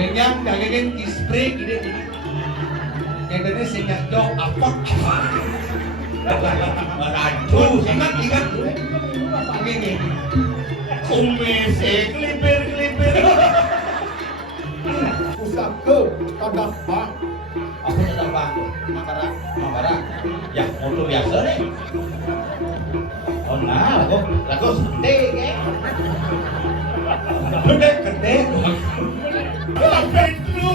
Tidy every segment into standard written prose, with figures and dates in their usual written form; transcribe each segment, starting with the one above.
Dengan kagengin ispray ide ini. Kendene sing nyadok apot. Aduh, ingat. Gini. Kumise klipir-klipir. Usap ke tadak bang. Aku tetap bang, Mangkara. Ya, motor biasa nih. Oh nah, lagu gede ya. Gede. Pedro.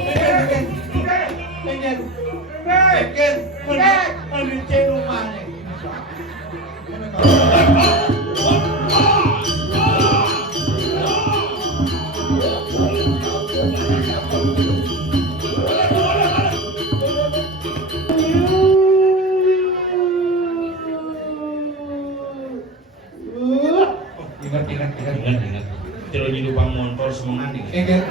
Ingat. Terus di lubang motor semangat nih. Ingat.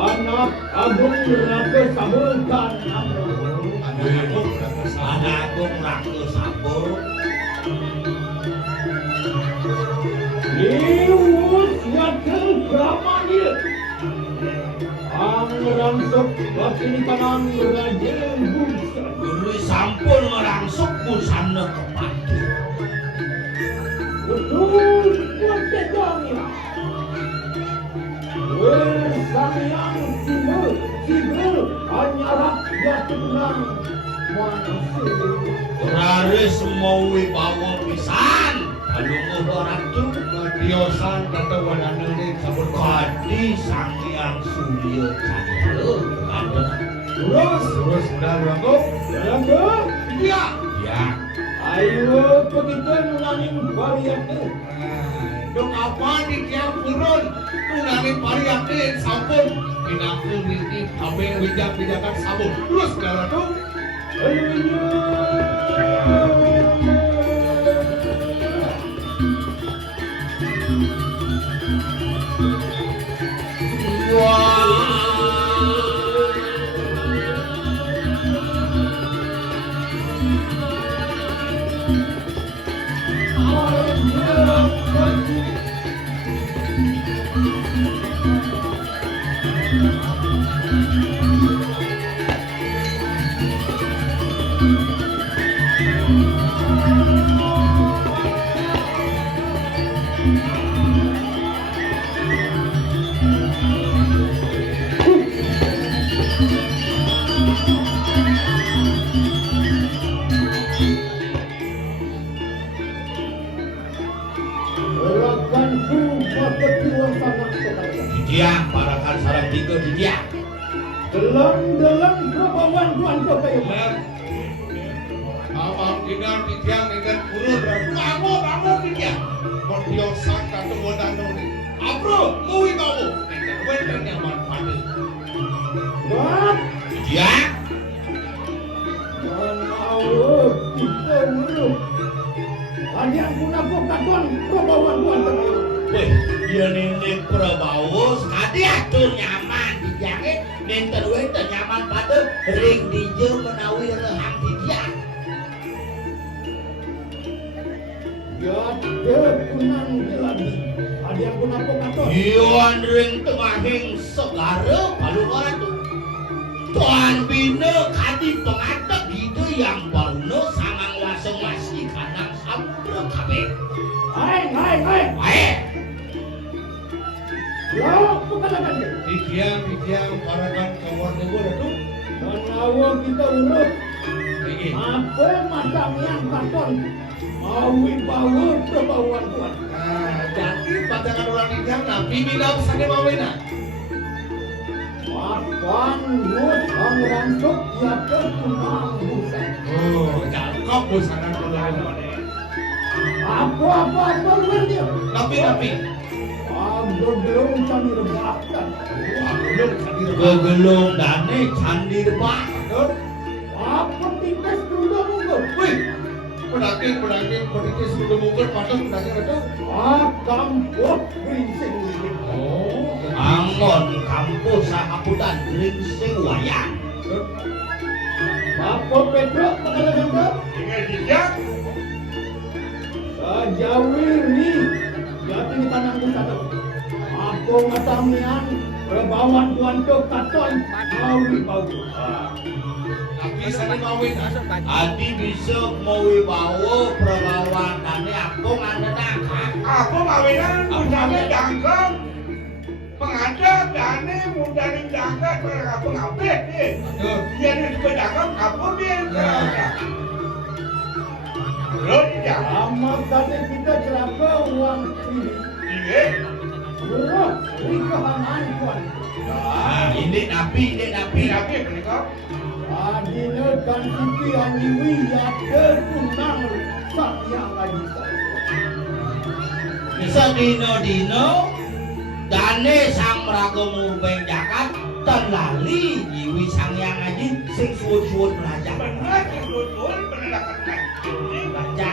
Anak agung neraka sabulkan Anak aku ngelaku sabuk. Iwus yakin Brahmanir ang rangsok bakini kanan rajin bursa Guru sampun merangsuk busana kepati. betul buat tegangnya Wersayang Sigur hanya rakyat tenang manusia Raris mau wibawa pisan. Alunguh ratu Diosan kata wanane sabun Kadi Sang Hyang Surya Candra. terus udah lagu. Raga Iya. Ya, ayo begitu nulanin variannya Dok apa di tiang purun tunani pariakne sabun inaku witi abe wijak-wijakan sabun terus kalau tuh didiang parakan sarang tiga didiang. Dalam perbawan tuan kota yang abang dengan di tiang dengan purun bangun di tiang kon diosan kata wadano ni abro muwi bawo dengan wetan nyaman pada Wah, Didiang. Allah kita urut. Hanya guna pokaton perbawan tuan kota. Weh, dia nenek prabawa sekali atur nyaman didiangnya nenten wetan nyaman pada ring dijeu menawi lehang didiang. Ya, kunang lagi. Ada yang guna pokaton. Iwan ring tengahing segara palu orang tuh. Tuan bina kadi pengatak gitu yang baruno samang waseng wasi kanang samudra kabeh. Hai. Baik. Lawan pengalaman dia. di tiang parakan kawan dewa tuh Menawa kita urut. ini Apa macam yang katon. Mawi bawa perbawan tuan. nah jadi pandangan orang di tiang nah pimina sane mawena Makan rus ang rangsok ya ke kunang busan. oh cakep busanan orang Apa dia? Tapi. Belum candi rebahkan. Belum hadir. Gegelung dane candi rebah. Apa tikas tunggu? Wih, pedagang sudah mungkin pasang pedagang itu. Kampus Gringsing. Angon kampus sahabutan Gringsing wayang. Apa Pedro kadang-kadang? Dengan dijak. Sajawiri. Jadi di tanahku satu. Aku matamian berbawan tuan tu katon mawi bau. Tapi saya mawin. Adi bisa mawi bawa perlawan dane aku ngane nakak. Aku mawinan mundane dangkang. Pengadap dane mundane dangkang mereka pengapit nih. Dia ni pedangkang apa dia? Belum dia. Lama kali kita celaka uang ini. Iya. Murah, rikahan tuan. Ini napi. Tapi mereka Adina kan tipi aniwi ada tunang sakyang lagi saya. Bisa dino dane sang meraga murbeng jakat terlali jiwi sang yang aji sing suwut-suwut belajar. benar betul penelakakan. Baca.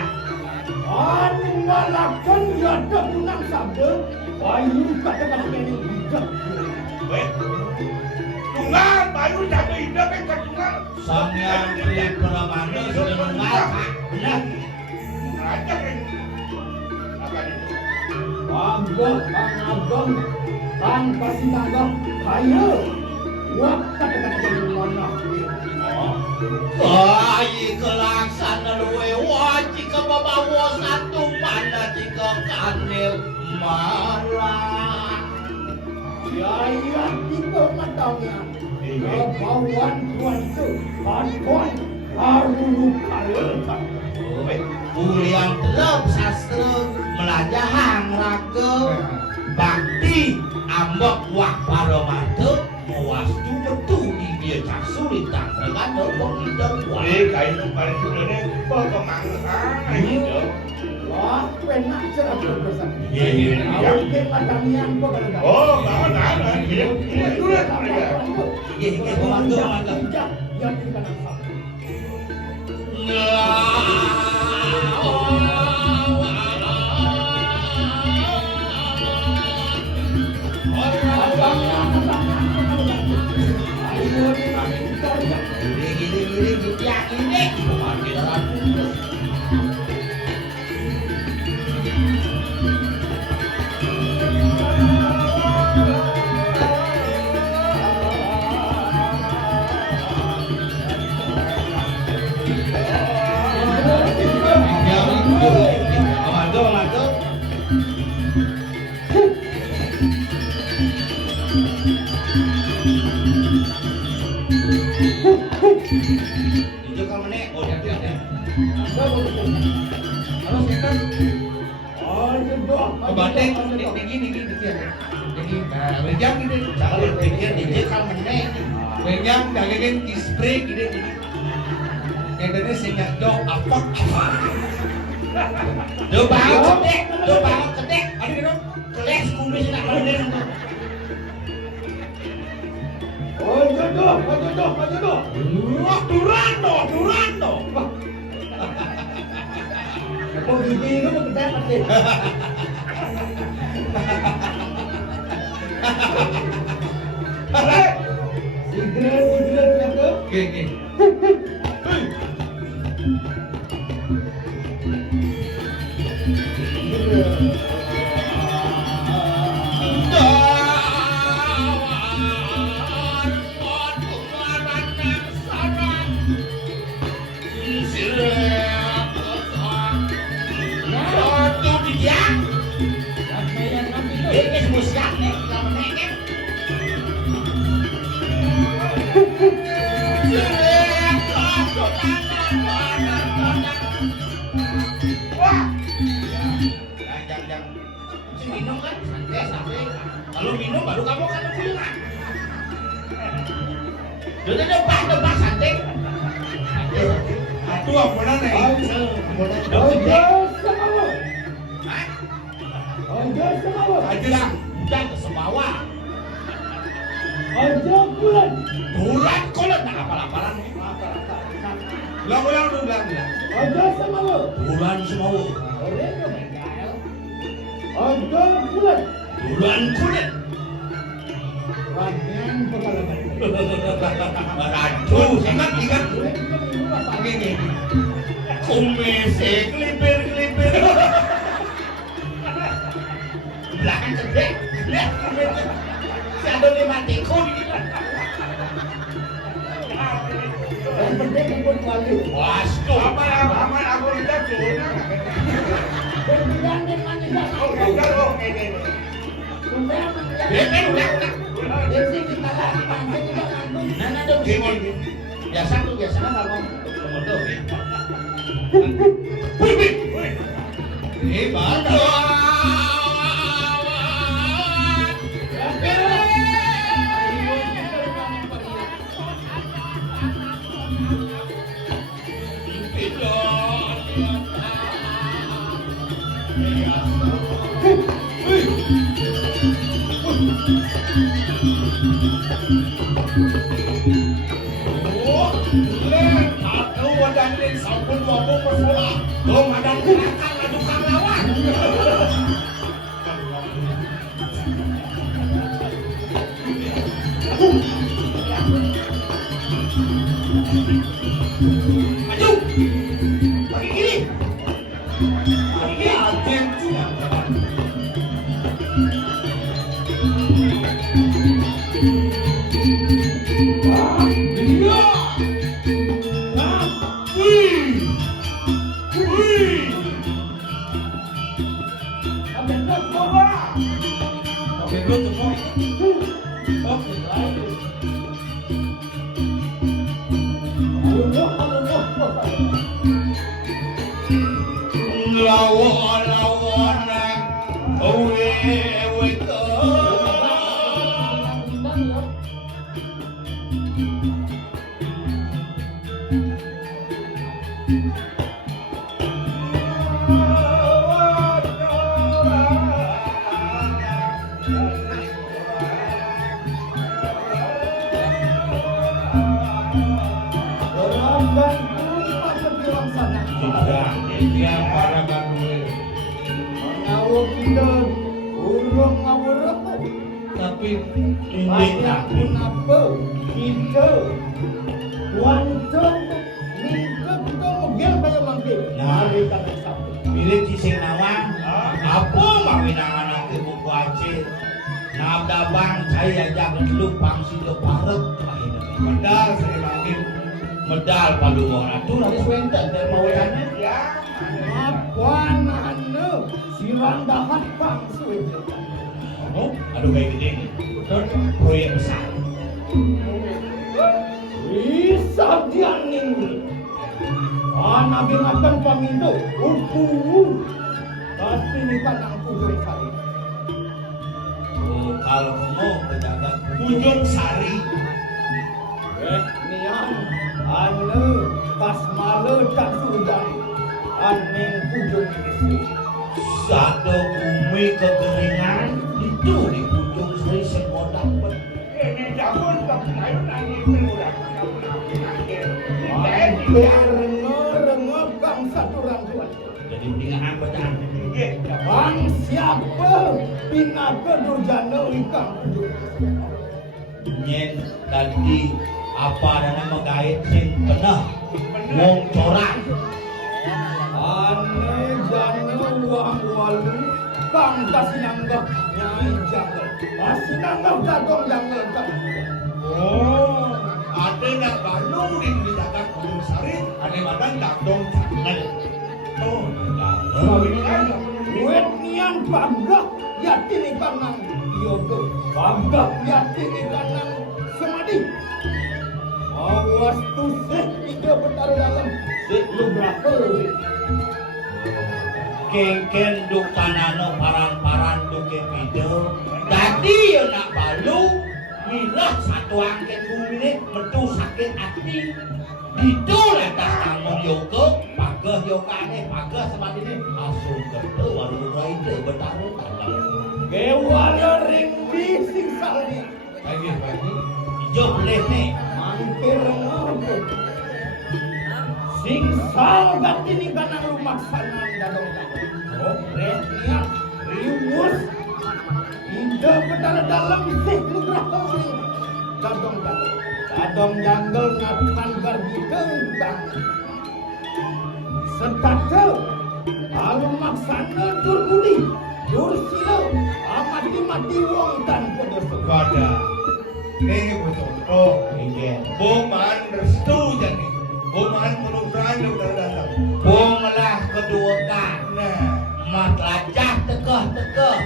Anu ngalakan yada tunang sabda. Bayu kata-kata ini bijak. Baik. Tunggal baru sampai hidup yang ketungal. Sang yang beli peramana sudah mengakak. Benar. Ngajak ini. Apa itu? Abang, kan kasih tanggap kaya. Wah, kata-kata ini mana? Bayi kelaksana luwe waji ke babawa satu mana jika kanil malah. Jaya kita matangnya. Kebawan tuan itu, tuan harus kaya. Ulian telep sastra melajahang raga bakti ambek wak paromato mawastu metu di dia cak sulit tak berganda pengidam Kain kemarin sudah ni perkembangan itu. Wah, penak cerah berpesan. Iya. Awak ke matangnya apa kata? Oh, kawan ada. Ini sudah mereka. Iya, komando. Yang di kanan sana. Itu kamu nek, oh dia ada. Halo, setan. Kebatik. Begini. Nah, benjang gini. Kalau pikir dia kamu nek. Benjang dagingin spray gini. Kadang-kadang saya jauh apa? Do banget kedek. Ada gitu? Keles kumis nak bener. Oh, jodoh. Wah, Durando. Oh, gigi itu mau kita pakai. Sigret apa? Oke. Minum kan santai. Kalau minum baru kamu akan pulang. Jadi depan santai. Aduh, apa nih? Aja semawa. Ajang, ujang ke Semawa. Aja bulan. Bulan kolot nak apal-apalan. Ulang dulu ulang. Aja semawa. Bulan Semawa. Aja bulan. Bulan kulit. Rakyat pengalaman. Aduh, ingat. Ini. Kumise kelipir. Belakang cedek. Lihat kumise. Si ada lima tiku. Yang penting ikut wali. Waduh. Aman aku lihat dulu. Berbilang dengan tidak Oh, tahu. enggak loh, ini. Sudah menjadi. Beten udah. Jadi kita lakukan kita lakukan. Nana dong Simon. Biasa kan kalau nomor 2. Hebat. Oh, boleh. Aku wadah ini sampun ngomong persoalan. Dong ada gerakan adu lawan. Maju. Bagi kiri. Bagi kiri. Agen cuma. Iya. Wih. Ambil bola. Oke, lu tuh. Oke, baik. Allah. Lawan-lawanan. Owe ke. Berangkat masuk ke dalam sana. Dia para kanwe. Mengawu kita urung ngawuruk. Tapi Banyak pun apa kita wancung mingkep kita mogel banyak mangkil. Mari kita satu. Pilih cising nawang. Apa mawinangan nanti buku aceh. Nabdabang saya jangan lupa sido parek. medal saya panggil. Medal palu orang tu nanti swenter dari mawilannya. Ya. Apaan anu sirang dahat bangsu itu. Oh, aduh kayak gede. Proyek besar. Bisa dianing. Anak binatang paminto. Pasti ni panang kujung sari. Oh, kalau kamu penjaga Ujung Sari. Nian anu pas malu tak sudah. Aning kujung ini. Satu bumi kekeringan itu di Ujung Sari semua dapat. Ini dapur tak ayo nangis berulang. Rengok kang satu rangkuan. Jadi mendingan bacaan. Bang siapa pinaka durjana ikang kujung. Nyen tadi apa dana megait sing penah wong corak. Ane jana uang walu kang kasinanggap nyai jangan. Kasinanggap jagong jangan kang. Oh, ada nak balung di dalam Gunung Sari, ada madang dagdong jangan. Oh, Duit nian bangga yatin ikan nang yoga. Bangga yatin ikan nang semadi. Awas tuh tiga bentar dalam. Lu berapa lu? Kengken duk tanano paran-paran duke video. Tadi ya nak balu milah satu angket bumi ini metu sakit hati. Itu lah tak tanggung yoga, pagah yoga ini, pagah semati ini. Asum kerta waru rai itu bertaruh tangan. Bewala ring bising salnya. Lagi. Ijo boleh nih. Mampir ngopo. Sing sal gatini kanang lumaksanaan dadong-dadong. Retnya riwus. Ida bedara dalam sih nugraha sing dadong-dadong. Dadong janggel ngapan gardi tentang. Setata lalu maksana durbudi dursila amati-mati wong tanpa dosa. Wadah. Ini betul. Iya. Boman restu jadi. Boman penugaran udah datang. Bonglah kedua kan. Nah, Mat lajah tekeh.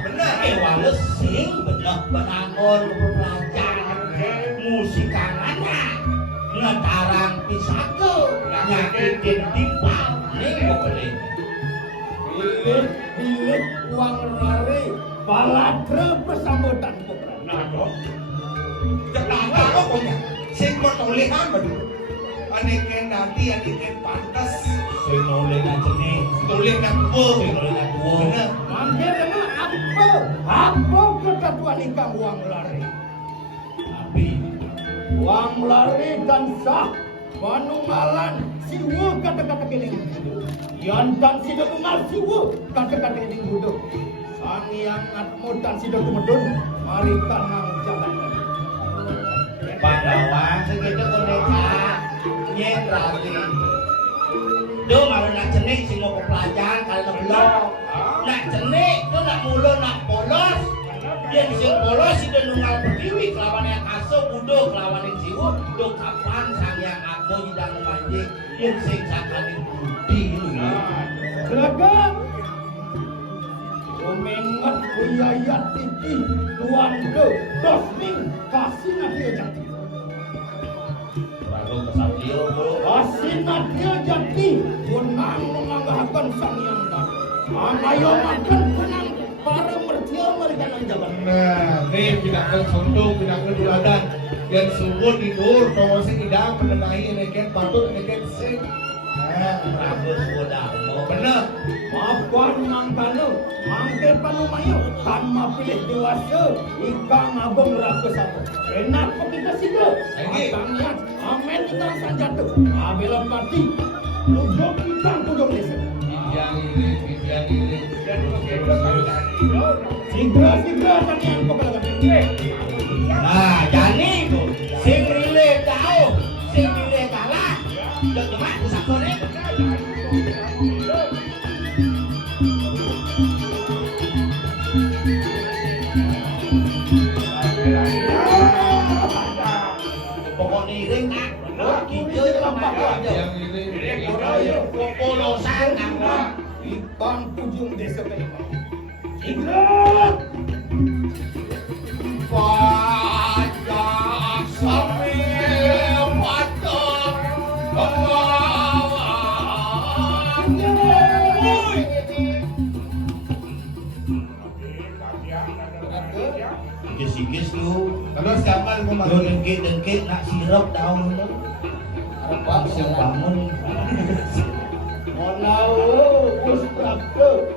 Benar. Wales sing bener benangon belajar musikanana ngetarang pisake nyakitin timpal nih boleh. Bilik uang lari baladre persambutan putra. nah dong. Jangan apa punya. Sing pertolehan betul. Anikin nanti, anikin pantas. Sing noleh ngajeni, Toleh nak sing bu. noleh ngaduo. Bener. Mampir dengan apa ketatuan ikang uang lari. Tapi Uang lari dan sah manunggalan siwa kata-kata keling budo. Yan dan sida tunggal siwa kata-kata keling budo. Sang yang atmo dan sida tumedun mari kanang jalan. Pandawa segitu boneka nyetrati. Duh malu nak cenik sing mau ke pelajaran kalau belum. Nak cenik tuh nak mulu nak polos. Yang sing polos itu nunggal berdiri kelawan yang asuh budo kelawan yang jiwa do kapan sang yang aku hidang manjing yang sing sakali budi Gelaga Omengat kuyayat titi tuan ke dosning kasih nadia jati. Ragu kesatrio mulu. Kasih nadia jati menang menganggarkan sang yang dah. Ayo makan tenang para mertia mereka nang jalan. Nah, ini pindahkan sondong, pindahkan duladan. Dan subur tidur, kalau sing tidak menengahi anikin patut, anikin sing. Nah, Ragu sudamu. bener. Maafkan mangkano, mangke panumayo, tanpa pilih dewasa, ikang abang raga satu. Enak kok kita sido, matangnya, amen kita sang jatuh. Abela mati, lujok kita kudung desa. Yang ini. Sigra tadi yang kau katakan. Nah, jadi itu sing rile tahu, sing rile kalah. Dek gemak sakone. Pokoknya iring nak, kita lempak aja. Yang ini. Polosan nak. Ibang ujung desa Kalimau. Sigra. Pajak sambil patok Sigis lu, Terus kapan mau lu dengkit nak sirup daun lu. Apa bisa bangun? Monau Gustrapto.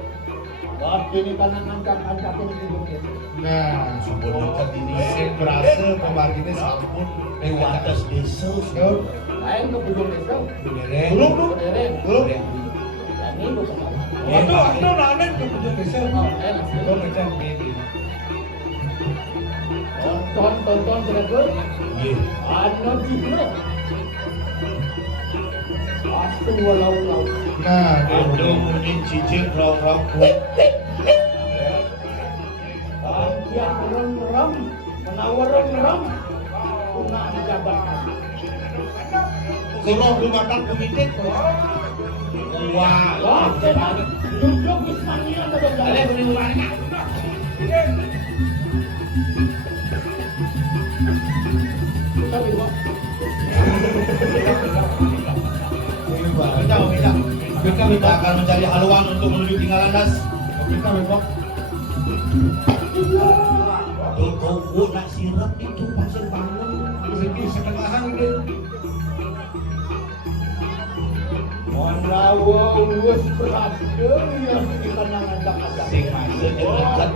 Waktu ini kanan angkat-angkat ini ujung desa. Nah, sebelum ini sing berasa kemarin ini sampun Lewat atas desa. Yuk, Lain ke ujung desa. belum. Dereng. Belum. Ini bukan apa. Itu nanen ke ujung desa. Oh, masih. Itu macam ini. Tonton berikut. Iya. Ano juga. Pasti walau. Nah, Aduh, mungkin cicit rok-rok. Yang rem, menawar rem, punah jabatan. suruh lumakan pemitik. Wah, Wah, tenang, duduk Ismania ada ada jalan. beri mana? Kita bilang, Kita akan mencari haluan untuk menuju tinggalan das. Kita memang Tuh, nak sirup itu pasir bangun. rezeki setengahan ini. Manawa wis berhasil ya kita nangandang-andang. Sing maksud dekat.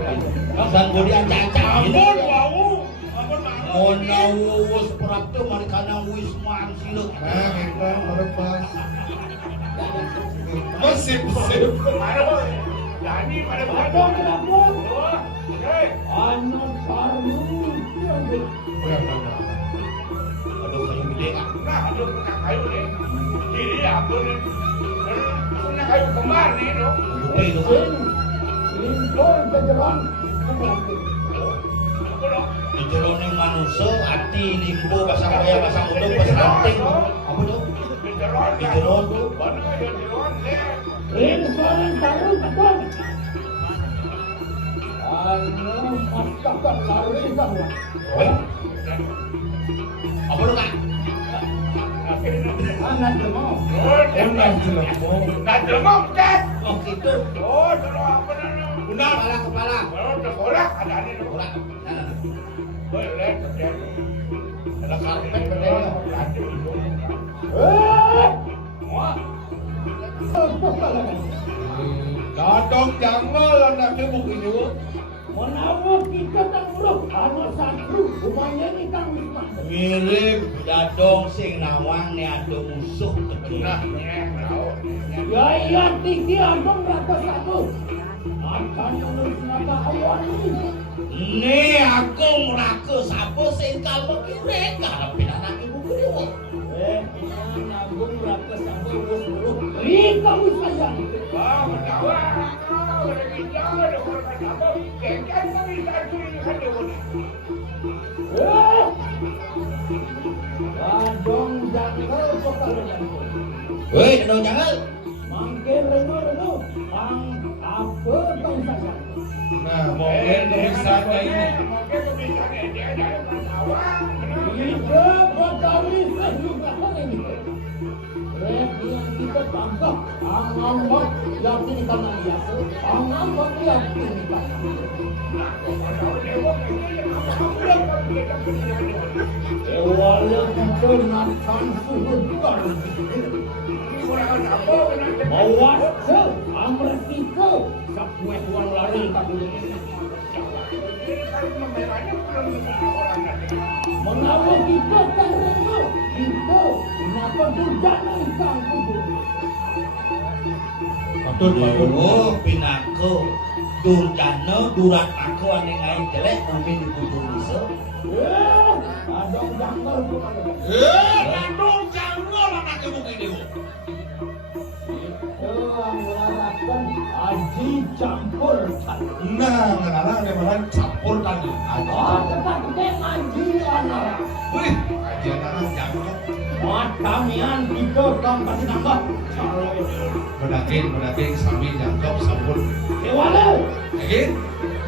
Kan bodi acak-acak. Ampun wau. Ampun Manawa wis prapto marikana wis mangsilo. Nah, kita melepas. Sip. Mana jadi pada Ada berapun? Hei, Anak baru. Aduh kayu gede kan. nah ada punya kayu nih. Jadi apa nih? Punya kayu kembar nih dong. Gede itu kan. Impor kejeron. Apa dong? Di jerone manusia hati limbo pasang kaya pasang udang pas ranting. Apa tuh? Di jeron Di kan? jeron tuh. Mana ada jeron deh? Impor baru betul. Anak maskapan lari kamu. Weh. Apa tuh kan? Anak demau. Oh, Enak jelek. nah jelmong kan? Oh gitu. Oh, jeron apa namanya? Benar kepala. Kalau sekolah ada nih dong. Orang. Nah. Boleh terjadi. Ada karpet bedanya. Wah, Dadok jangan anak kebuk ini. Menawa kita tak urut anak satu rumahnya ni kang Wisma. Mirip dadong sing nawang ni ada musuh nah, kebetulan. Ya tinggi abang rata satu. Akan menurut nata awan ini. Ni aku meraka siapa sing kalau kira karepin anak ibu kedua. Nabung rata satu bos bro. Rika Wisma ya. wah, betul. Udah bicara, udah berkata apa? Kengkan kami satu ini kan dia boleh. Wadong janggal pokalo janggal. Woi, dadong jangan. Mangke reno. Ang apa kang saya? Nah, mungkin tulisannya ini. Mungkin tulisannya dia ada kawan. Ida Batawi sejuta ini. Yang kita bangga, angambak yakin tanah dia, angambak yakin tanah. Ewala kita nathan suhudkan. Awas ke amresika sakwe uang lari kabulin. Menawa kita kan reno, kita kenapa dujana ikang kubur. Patut, Oh, pinako. Durjana durat aku ane ngai jelek umi dikubur bisa. Adong janggal bukan. dadok jangan anak kebuk ini. Itu mengharapkan aji campur tadi. Nah, ngarang memang campur tadi. Tetapi aji anak. Wih, ajian anak jangan. Matamian tiga kang pasti nambah. Bedakin sambil jangkau sampun. Ewala. Lagi?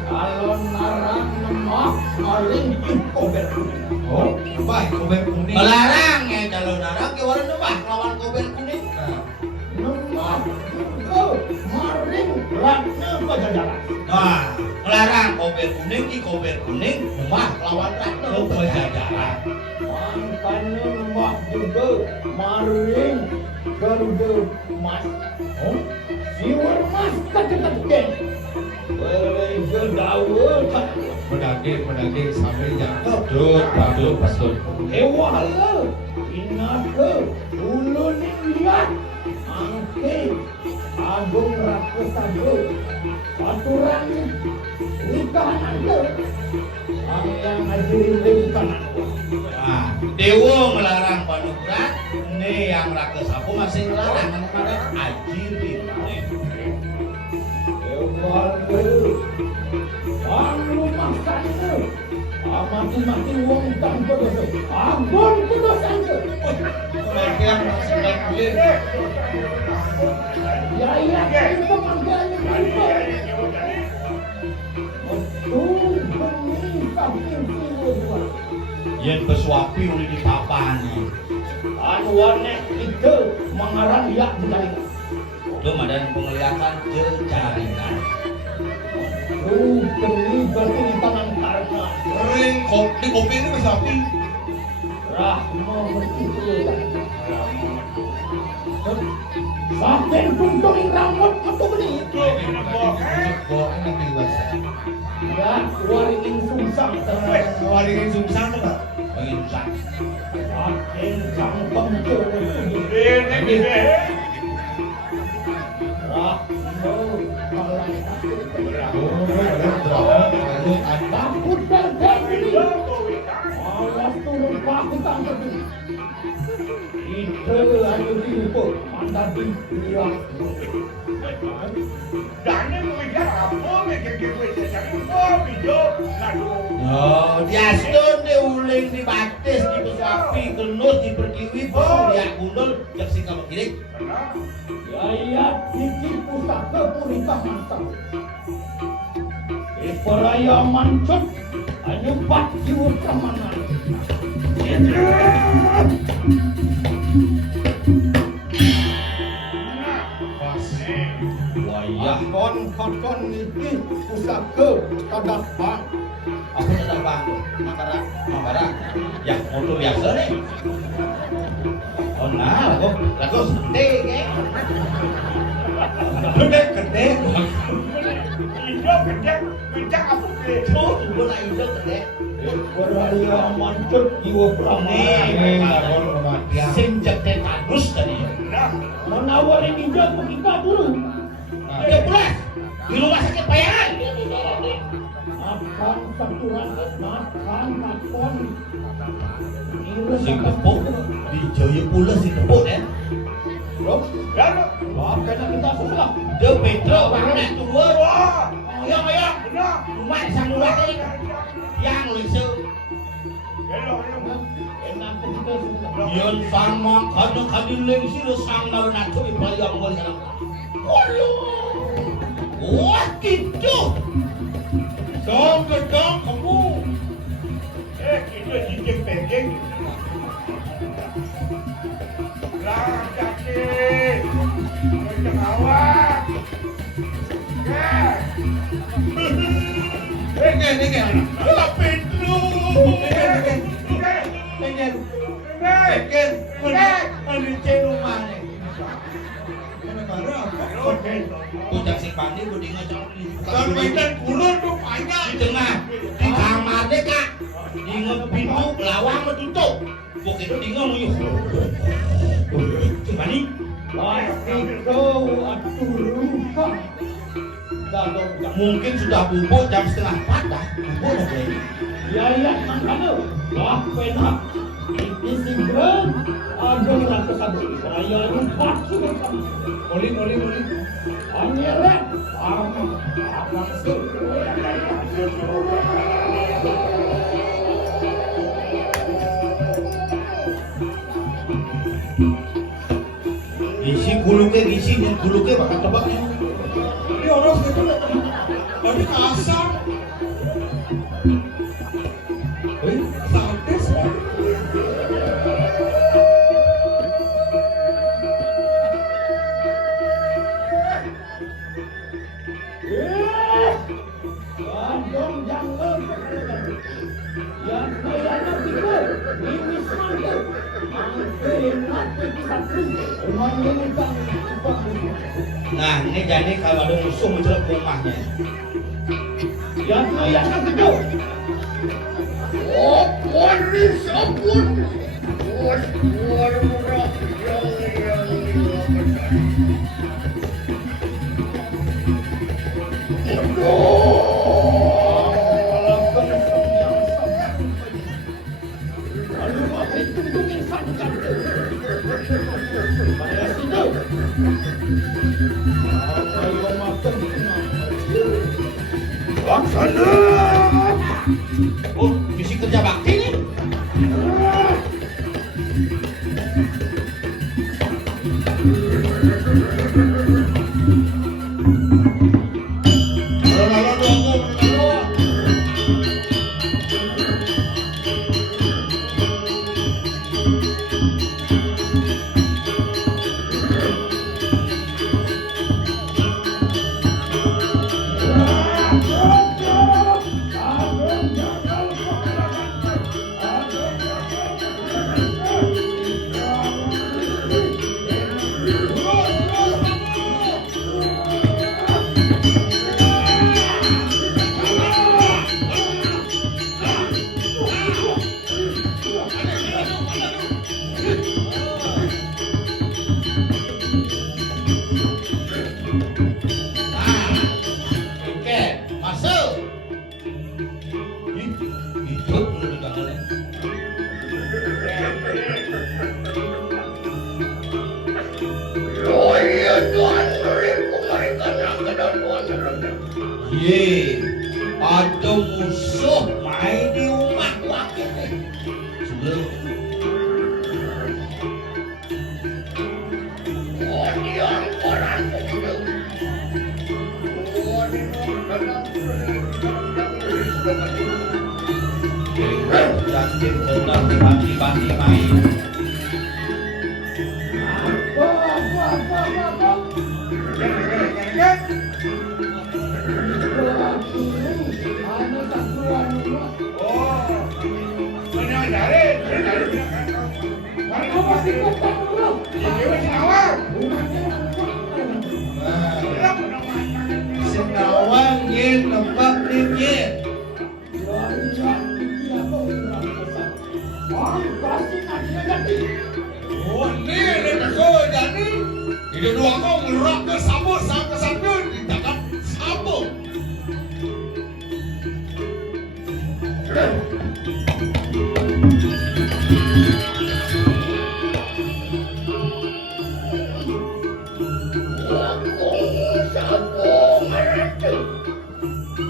Kalau narang nemak maling kober. Oh, baik, kober kuning. Melarang ya kalau narang ke warna nebah lawan kober kuning. Nah, Nemak ke maring ratna pajajaran. Nah, melarang kober kuning ki kober kuning nebah lawan ratna pejajaran. Mangkana nemak juga maring garuda mas. Siwar mas kacet-kacet. Boleh gedawa tak. bedakin sambil jangkau. Patut. Ewala, inaka, ulun lihat, angke, agung raka saja, aturan nikahan anda, yang ngajarin lewukan anda. Nah, dewa melarang panurat, ini yang raka sapu masih melarang anak ajirin. Ewala, ang lumasan anda, mati-mati wong tanpa dosa, agon kedosan anda. Bagian sudah kulit. Ya, itu panggilannya kita. Betul, benih saking siwa. Yen pesuapi udah di papanya. Anuannya itu mengarang ya jaringan. Itu madan penglihatan jejaringan. Benih berarti di tangan karena Kering, di kopi ini bisa api. Rahma berkitu. Makin tuntung rambut atau benih. Bawa nanti bahasa. Ya, waringin sungsang. Waringin sungsang tuh Pak. Waringin sungsang. Makin cangkem tuh. Takut terjadi. Awas turun pakutan tadi. Itu ayo diukur. Mantap di bilang. Dane mo ya apa me ke wis jane oh video lalu. Diaston de uling dibatis di sapi kenut diperkiwi ya gundul jak sing kamu kiri. Yaya iki pusaka purita mantap. Iparaya mancut ayo pat jiwa kamanan. Wayah Kon iki pusaka kadang aku tetap bantu mabara ya motor biasa nih. Oh nah lagu sedih ya. Gede. Indo gede apa ke? Oh tunggu lah itu gede. Iparaya mancut jiwa kamanan. Sing jete bagus tadi. Menawarin hijau kita dulu. Ya pulas di rumah sakit payangan. Makan saturan, makan makon. Si kepuk di Jaya Pula si kepuk ya. Bro, Ya lo. makan kita susah. Dia Petro banget tua. Wah. Ayo Benar. rumah sangurat ini yang lucu. Hello. Enak kita susah. Yon sama kadang-kadang lagi sih sang lawan aku ipayang gol sekarang. Wah gitu. Dong kamu. Itu jijik pendek. Lah kaki. Macam awak. Ya. Dengar. Lah Petro. Bocah sing pandi budi ngocok di Kurun tuh panjang. di tengah di kamar deh kak di pintu lawang menutup pok itu di ngomong coba nih Pasti kau atuh lupa. mungkin sudah bubuk jam 3:30 dah bubuk dah boleh Yaya makanya wah penak. Ini singkat. Ada rasa sabut. Saya lupa sudah kamu. Oling. Anyere. Abang sih. gisi guluknya bakal tebaknya Ini orang gitu. Tadi kasar. Sadis. Bandung jangan. Yang kayaknya kita ini sangat. Mati satu. Menginginkan. nah ini jadi kalau ada musuh mencelup rumahnya Yang kayaknya kita. Oh, waris ampun. Murah. Laksana. oh misi kerja bakti nih Nah, oke, masuk. Hidup menurut kamu. Oh iya Tuhan, beriku mereka yang kedatangan. Ye, ada musuh main di rumah wakil nih. Sebelum Oh yang orang itu. Oh Jangan tetap dibanti main. Oh, menyadari. Mana masih ketang bro? Ini masih awal. Senawang yen lembab yen. Oh, ni ada kau jadi. Ini dua kau ngerak ke sabut sampai sampai ditangkap sabut.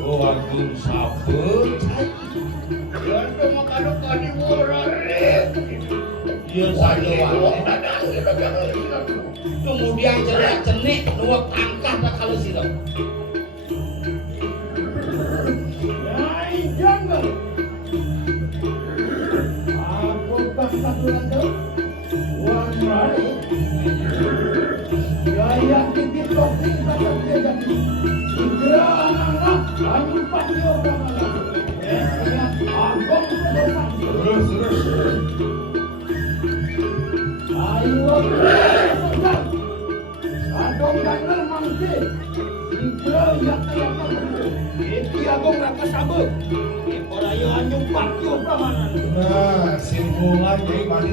Oh, agung sabut. Dia saja kemudian cerak-cenik nuwak angkah tak kalau sirap. Terus terus. Nah, simpulan jadi mandi.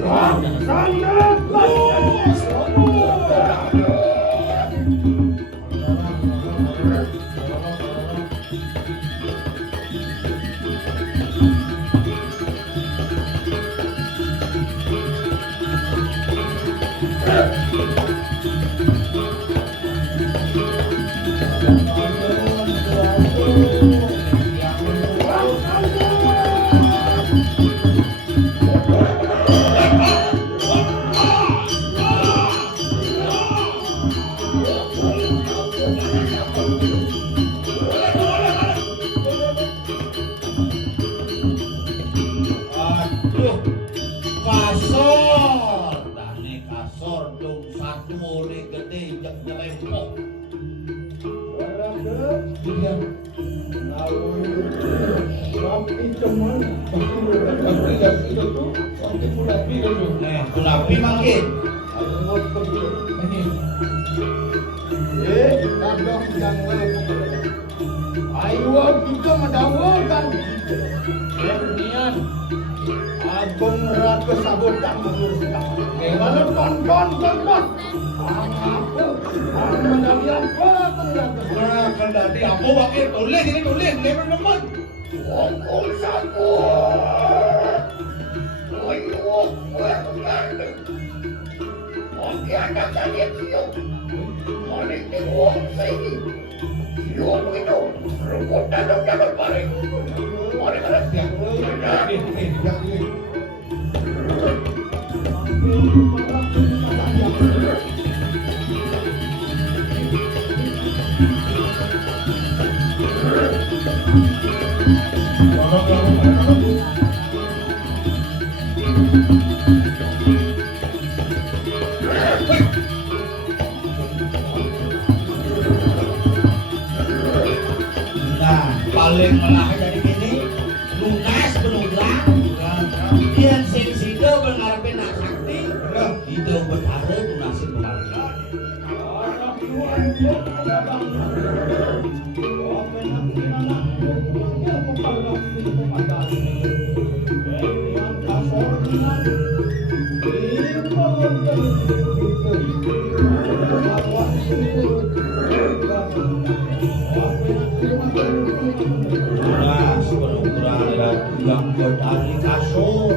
Aduh, kasor. Dane kasor dong satu ore gede yang nyelempok. Kunapi makin. Ayo kita mendawakan Nian Agung Raka Sabotan menguruskan kalau tonton apa mendawian Nah, kan tadi apa pakai tulis ini tulis teman-teman. Agung Sabotan ayo oke anak kalian siap mana uang saya ini siap itu rumput dalam balik mana ada siap Nah, paling menarik dari ini lunas penunggang dia sing-singga berngarepin nak sakti itu berharap lunasin keluarga. Terima kasih. Uras berukuran yang bertali kasur.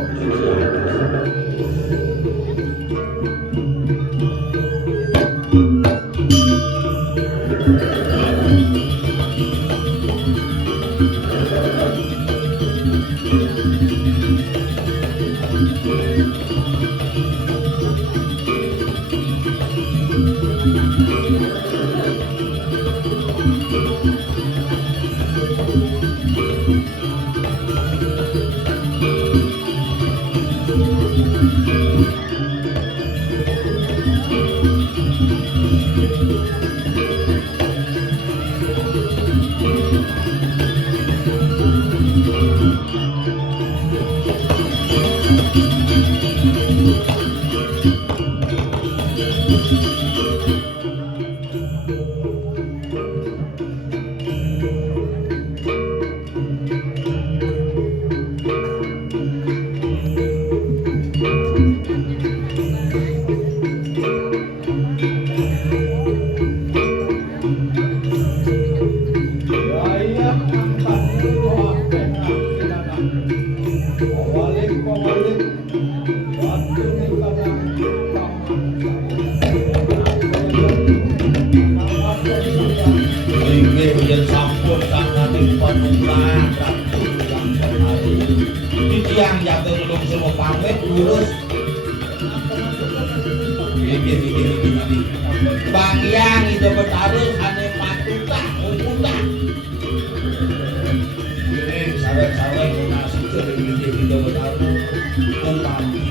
Inggih yen sampun kangge panugrahan Ratu yang berhari. Titiang jaga nulung semua pamit lurus. Iki. Bang Yang itu bertaruh ane patuta, mukuta. Ini sawe-sawe nasi ceri itu bertaruh. Kumampi